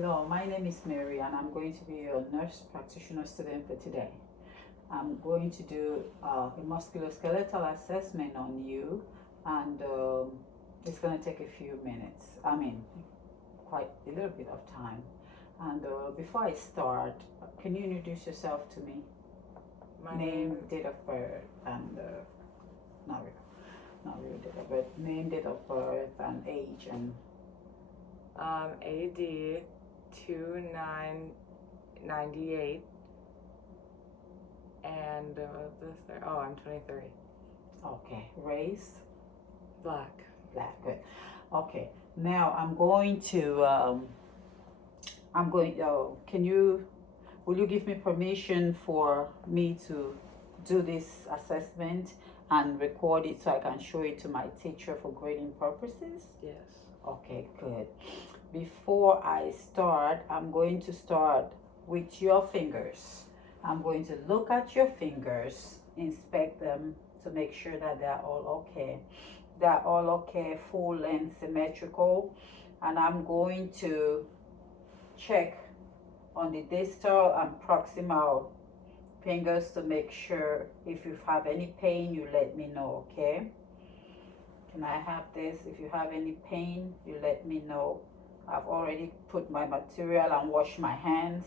Hello, my name is Mary and I'm going to be your nurse practitioner student for today. I'm going to do a musculoskeletal assessment on you and it's going to take a few minutes. Quite a little bit of time. And before I start, can you introduce yourself to me? My name, date of birth, and not real date of birth, name, date of birth, and age, and AD 2998, and I'm 23. okay, race. Black. Good. Okay, now will you give me permission for me to do this assessment and record it so I can show it to my teacher for grading purposes? Yes. Okay, good. Before I start, I'm going to start with your fingers. I'm going to look at your fingers, inspect them to make sure that they're all okay. They're all okay, full length, symmetrical. And I'm going to check on the distal and proximal fingers to make sure. If you have any pain, you let me know, okay? Can I have this? If you have any pain, you let me know. I've already put my material and washed my hands.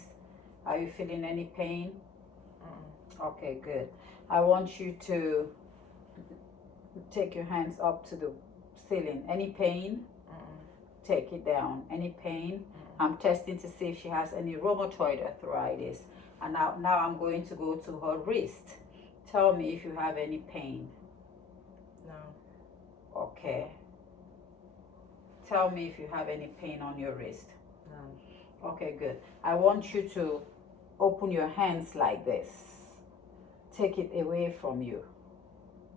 Are you feeling any pain? Okay, good. I want you to take your hands up to the ceiling. Any pain? Take it down. Any pain? I'm testing to see if she has any rheumatoid arthritis. And now I'm going to go to her wrist. Tell me if you have any pain. No. Okay. Tell me if you have any pain on your wrist. No. Okay, good. I want you to open your hands like this. Take it away from you.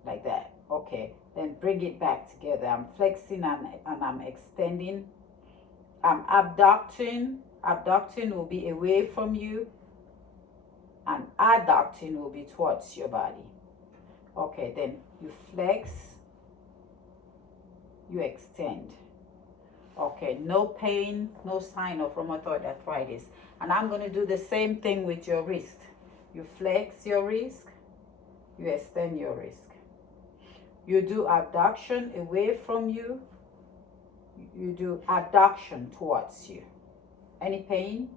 Like that. Okay. Then bring it back together. I'm flexing and I'm extending. I'm abducting. Abducting will be away from you. And adducting will be towards your body. Okay, then you flex. You extend. Okay, no pain, no sign of rheumatoid arthritis. And I'm going to do the same thing with your wrist. You flex your wrist, you extend your wrist. You do abduction away from you, you do adduction towards you. Any pain?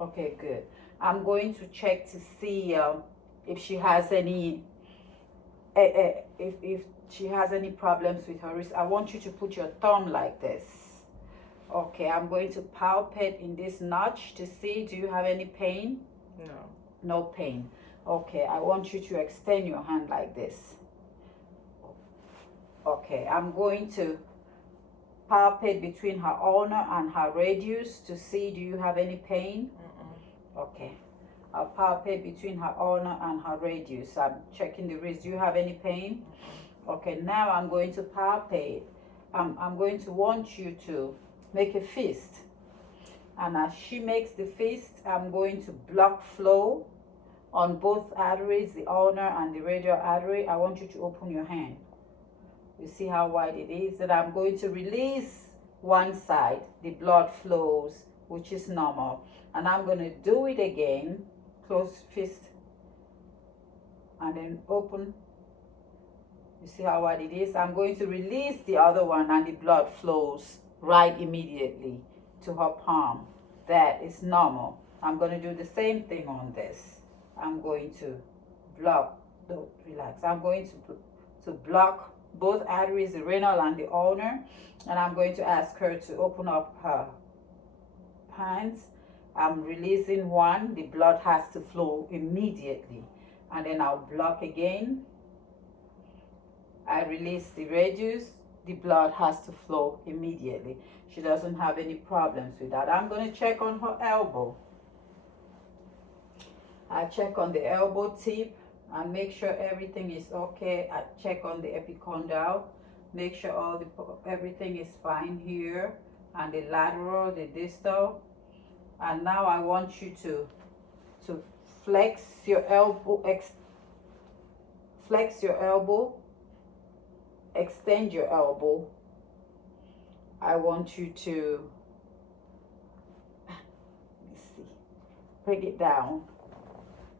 Okay, good. I'm going to check to see if she has any, if she has any problems with her wrist. I want you to put your thumb like this. Okay, I'm going to palpate in this notch to see, do you have any pain? No. No pain. Okay, I want you to extend your hand like this. Okay, I'm going to palpate between her ulna and her radius to see, do you have any pain? Okay, I'll palpate between her ulna and her radius. I'm checking the wrist. Do you have any pain? Okay, now I'm going to palpate. I'm going to want you to make a fist. And as she makes the fist, I'm going to block flow on both arteries, the ulnar and the radial artery. I want you to open your hand. You see how wide it is? That I'm going to release one side, the blood flows, which is normal. And I'm going to do it again. Close fist. And then open. You see how wide it is? I'm going to release the other one and the blood flows right immediately to her palm. That is normal. I'm going to do the same thing on this. I'm going to block. Don't relax. I'm going to block both arteries, the renal and the ulnar. And I'm going to ask her to open up her hands. I'm releasing one. The blood has to flow immediately. And then I'll block again. I release the radius. The blood has to flow immediately. She doesn't have any problems with that. I'm going to check on her elbow. I check on the elbow tip and make sure everything is okay. I check on the epicondyle. Make sure everything is fine here. And the lateral, the distal. And now I want you to flex your elbow, flex your elbow, extend your elbow. I want you to bring it down.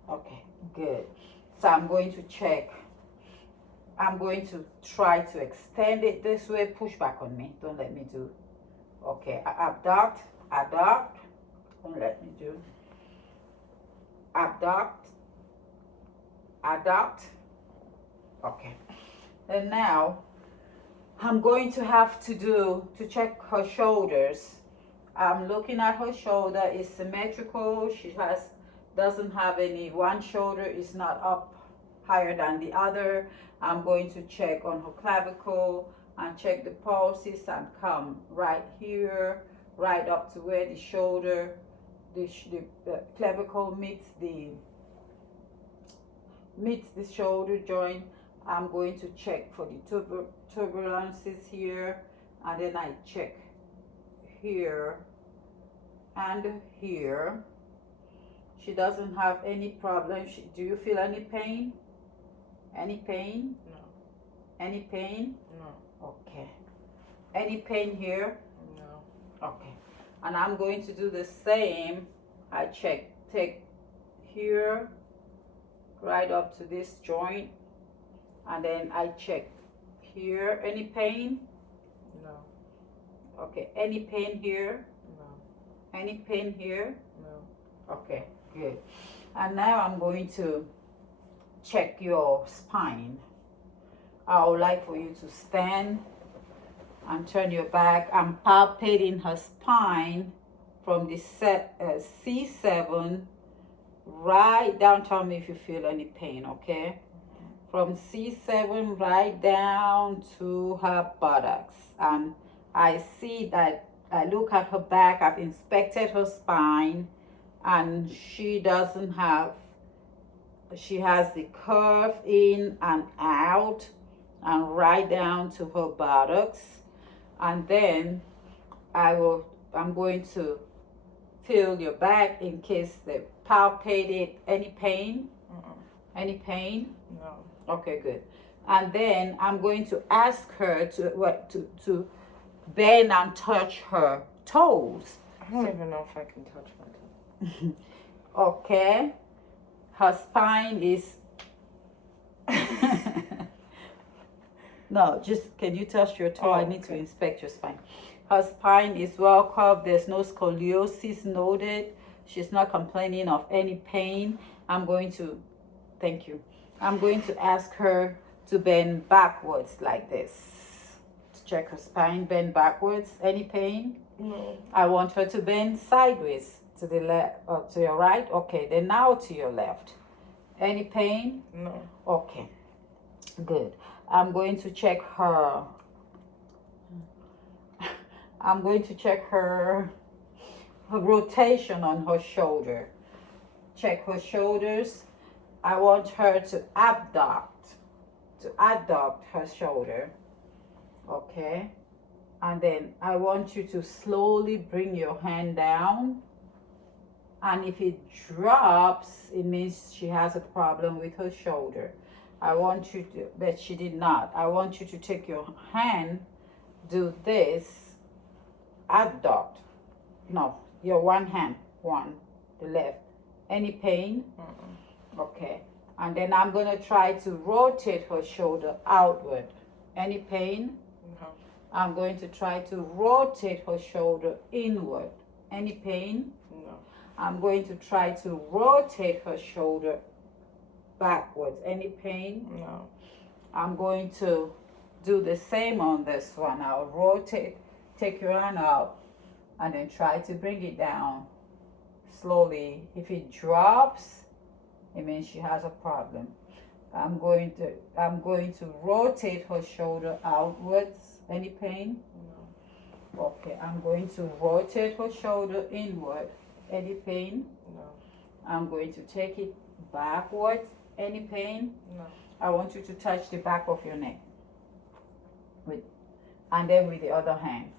Okay, good. So I'm going to check. I'm going to try to extend it this way. Push back on me. Don't let me do. Okay, abduct, adduct. Don't let me do. Abduct, adduct. Okay. And now I'm going to have to check her shoulders. I'm looking at her shoulder. It's symmetrical. She doesn't have any, one shoulder is not up higher than the other. I'm going to check on her clavicle and check the pulses and come right here, right up to where the shoulder, the clavicle meets the shoulder joint. I'm going to check for the turbulences here, and then I check here and here. She doesn't have any problem. Do you feel any pain? Any pain? No. Any pain? No. Okay. Any pain here? No. Okay. And I'm going to do the same. I take here, right up to this joint, and then I check here. Any pain? No. Okay. Any pain here? No. Any pain here? No. Okay, good. And now I'm going to check your spine. I would like for you to stand and turn your back. I'm palpating her spine from the C7 right down. Tell me if you feel any pain, okay? From C7 right down to her buttocks. And I see that, I look at her back, I've inspected her spine, and she has the curve in and out and right down to her buttocks. And then I'm going to feel your back in case they palpated. Any pain? Any pain? No. Okay, good. And then I'm going to ask her to bend and touch her toes. I don't even know if I can touch my toes. Okay. Her spine is no, just can you touch your toe? I need to inspect your spine. Her spine is well curved. There's no scoliosis noted. She's not complaining of any pain. Thank you. I'm going to ask her to bend backwards like this. To check her spine, bend backwards. Any pain? No. I want her to bend sideways to the left or to your right. Okay, then now to your left. Any pain? No. Okay, good. I'm going to check her. I'm going to check her rotation on her shoulder. Check her shoulders. I want her to adduct her shoulder. Okay. And then I want you to slowly bring your hand down. And if it drops, it means she has a problem with her shoulder. I want you to, but she did not. I want you to take your hand, do this, adduct. No, your one hand, the left. Any pain? Okay. And then I'm going to try to rotate her shoulder outward. Any pain? No. I'm going to try to rotate her shoulder inward. Any pain? No. I'm going to try to rotate her shoulder backwards. Any pain? No. I'm going to do the same on this one. I'll rotate, take your hand out, and then try to bring it down slowly. If it drops, it means she has a problem. I'm going to rotate her shoulder outwards. Any pain? No. Okay, I'm going to rotate her shoulder inward. Any pain? No. I'm going to take it backwards. Any pain? No. I want you to touch the back of your neck. And then with the other hand.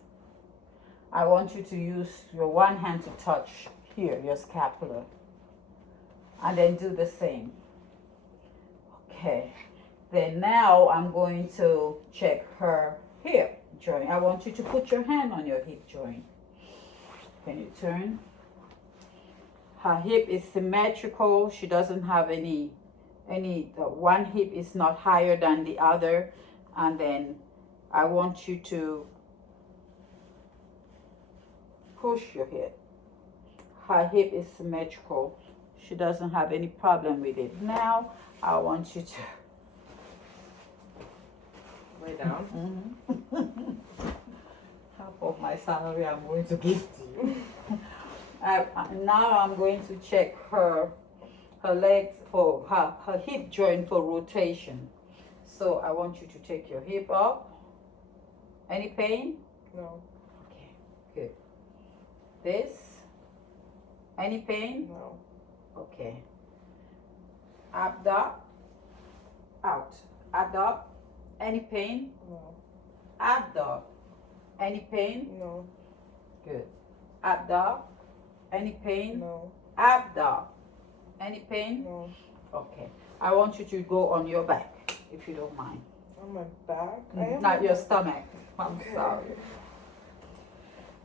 I want you to use your one hand to touch here, your scapula. And then do the same. Okay. Then now I'm going to check her hip joint. I want you to put your hand on your hip joint. Can you turn? Her hip is symmetrical. She doesn't have any one hip is not higher than the other. And then I want you to push your hip. Her hip is symmetrical. She doesn't have any problem with it. Now I want you to lay down. Half of my salary I'm going to give to you. Now I'm going to check her legs for her hip joint for rotation. So I want you to take your hip up. Any pain? No. Okay, good. This? Any pain? No. Okay. Abduct. Out. Abduct. Any pain? No. Abduct. Any pain? No. Good. Abduct. Any pain? No. Abduct. Any pain? No. Okay. I want you to go on your back, if you don't mind. On my back? Not your stomach. I'm Okay. sorry.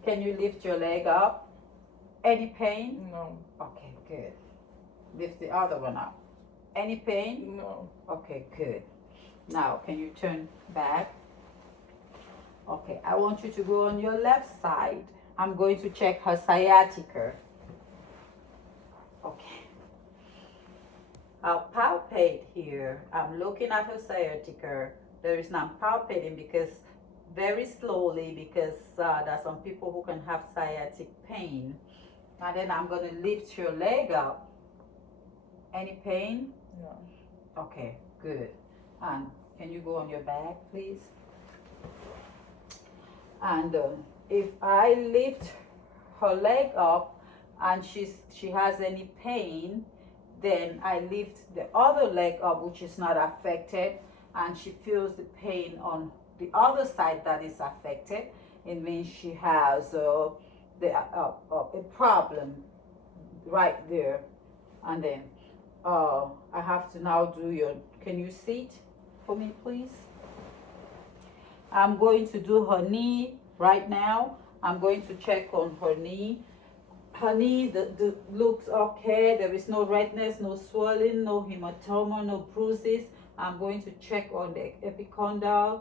Can you lift your leg up? Any pain? No. Okay, good. Lift the other one up. Any pain? No. Okay, good. Now, can you turn back? Okay, I want you to go on your left side. I'm going to check her sciatica. Okay. I'll palpate here. I'm looking at her sciatica. I'm palpating because very slowly because there's some people who can have sciatic pain. And then I'm going to lift your leg up. Any pain? No. Okay, good. And can you go on your back, please? And if I lift her leg up and she has any pain, then I lift the other leg up, which is not affected, and she feels the pain on the other side that is affected. It means she has a problem right there. And then I have to now do can you sit for me, please? I'm going to do her knee right now. I'm going to check on her knee. Her knee looks okay. There is no redness, no swelling, no hematoma, no bruises. I'm going to check on the epicondyle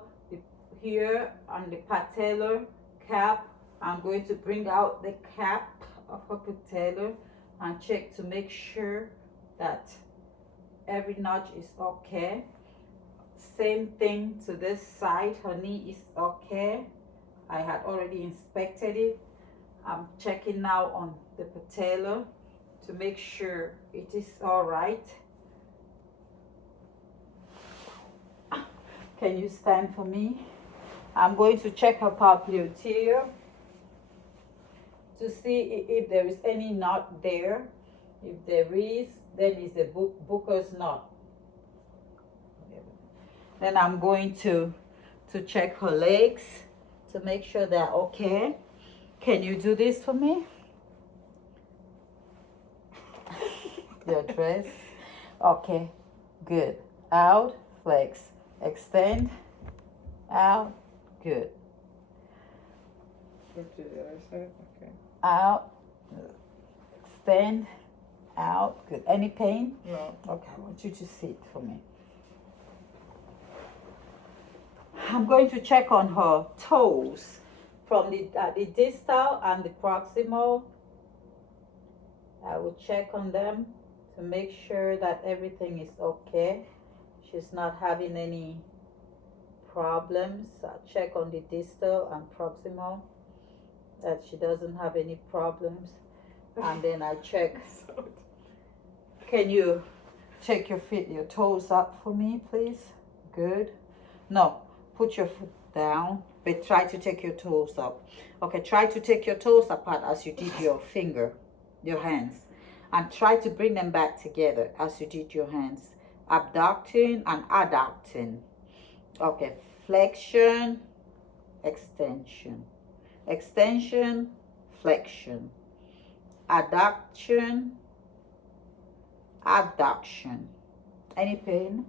here on the patellar cap. I'm going to bring out the cap of her patellar and check to make sure that every notch is okay. Same thing to this side. Her knee is okay. I had already inspected it. I'm checking now on the patella to make sure it is all right. Can you stand for me? I'm going to check her popliteal to see if there is any knot there. If there is, then it's a Booker's knot. Then I'm going to check her legs to make sure they're okay. Can you do this for me? Your dress. Okay, good. Out, flex, extend, out, good. Flip to the other side? Okay. Out, extend, out, good. Any pain? No. Okay, I want you to sit for me. I'm going to check on her toes from the distal and the proximal. I will check on them to make sure that everything is okay. She's not having any problems. I'll check on the distal and proximal that she doesn't have any problems. And then I check. Can you check your feet, your toes up for me, please? Good. No, put your foot down, but try to take your toes up. Okay, try to take your toes apart as you did your finger, your hands. And try to bring them back together as you did your hands. Abducting and adducting. Okay, flexion, extension. Extension, flexion. Adduction, abduction. Any pain?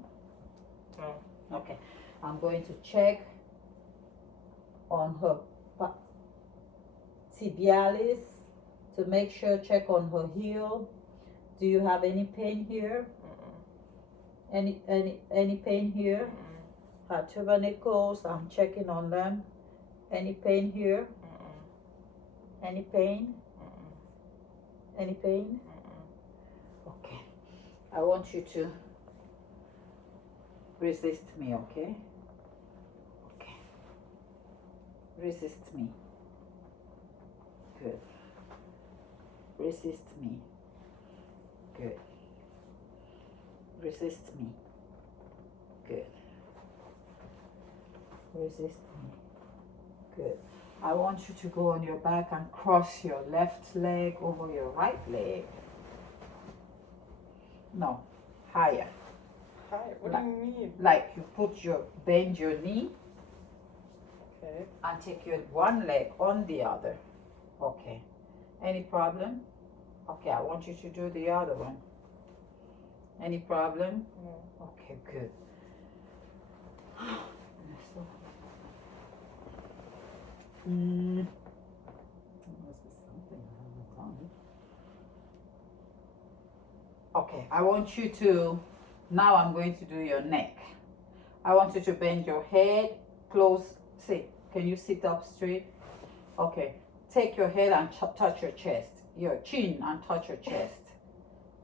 No. Okay, I'm going to check on her tibialis to make sure, check on her heel Do you have any pain here? Any pain here? Her tubercles, I'm checking on them. Any pain here? Any pain? Any pain? Okay. I want you to resist me, okay? Okay. Resist me. Good. Resist me. Good. Resist me. Good. Resist me. Good. I want you to go on your back and cross your left leg over your right leg. No, higher. Hi, what do you mean? Like you bend your knee. Okay. And take your one leg on the other. Okay. Any problem? Okay, I want you to do the other one. Any problem? No. Okay, good. There must be something on the tongue. Okay, I want you to, now I'm going to do your neck. I want you to bend your head close. See, can you sit up straight? Okay, take your head and touch your chest, your chin and touch your chest.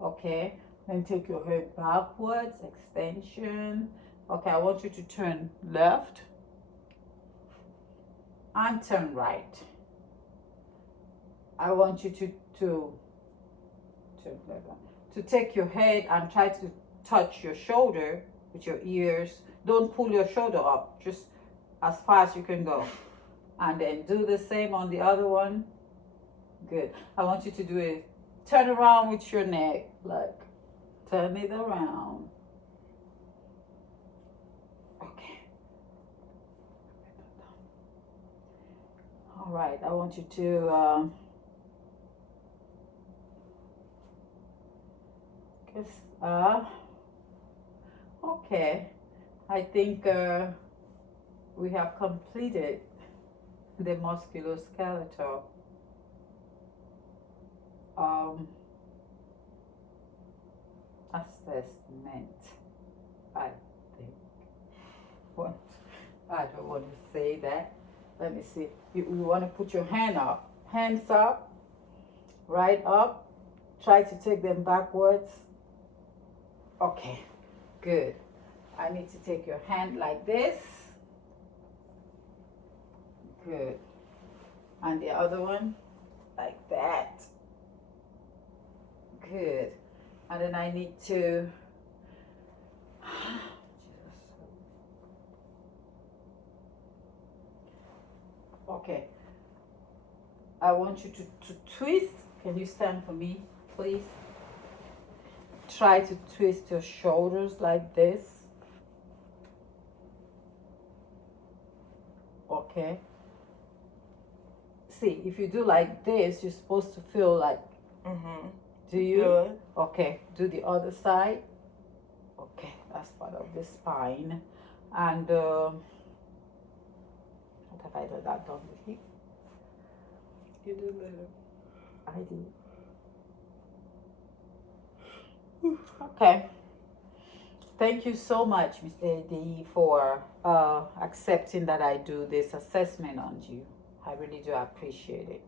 Okay, then take your head backwards, extension. Okay, I want you to turn left and turn right. I want you to take your head and try to touch your shoulder with your ears. Don't pull your shoulder up, just as far as you can go. And then do the same on the other one. Good. I want you to do it. Turn around with your neck, like turn it around. Okay. All right, I want you to okay. I think we have completed the musculoskeletal assessment. I think. What? I don't want to say that. Let me see. You want to put your hands up, right up. Try to take them backwards. Okay, good. I need to take your hand like this. Good. And the other one like that. Good. And then I need to okay. I want you to twist. Can you stand for me, please? Try to twist your shoulders like this. Okay. See, if you do like this, you're supposed to feel like. Do you? Good. Okay. Do the other side. Okay, that's part of the spine. And what have I done that done with you? You did better. I did. Okay. Thank you so much, Mr. D, for accepting that I do this assessment on you. I really do appreciate it.